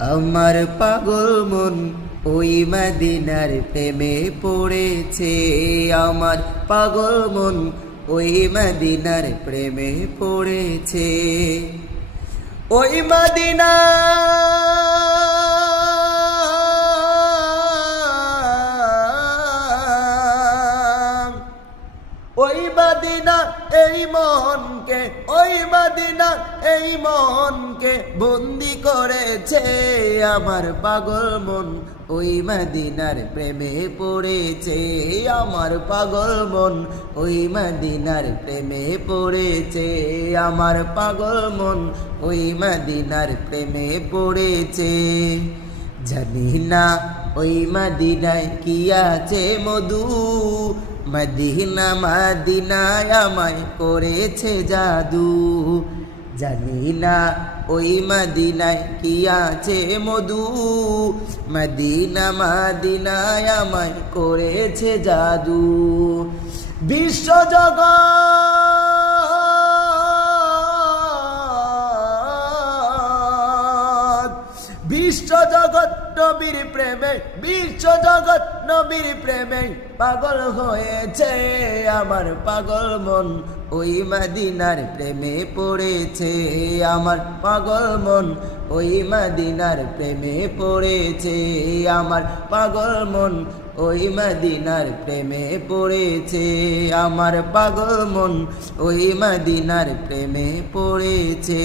আমার পাগল মন ওই মদিনার প্রেমে পড়েছে। আমার পাগল মন ওই মদিনার প্রেমে পড়েছে। ওই মদিনা ওই মদিনা এই মনকে, ওই মদিনা এই মনকে বন্দি করেছে। আমার পাগল মন ওই মদিনার প্রেমে পড়েছে। আমার পাগল মন ওই মদিনার প্রেমে পড়েছে। আমার পাগল মন ওই মদিনার প্রেমে পড়েছে। জানি না ওই মদিনায় কি আছে মধু, মদিনা মদিনায় আমায় করেছে জাদু। জানি না ওই মদিনায় কি আছে মধু, মদিনা মদিনায় আমায় করেছে জাদু। বিশ্ব জগৎ নবীর প্রেমে, বিশ্ব জগৎ নবীর প্রেমে পাগল হয়েছে। আমার পাগল মন ওই মদিনার প্রেমে পড়েছে। আমার পাগল মন ওই মদিনার প্রেমে পড়েছে। আমার পাগল মন ওই মদিনার প্রেমে পড়েছে। আমার পাগল মন ওই মদিনার প্রেমে পড়েছে।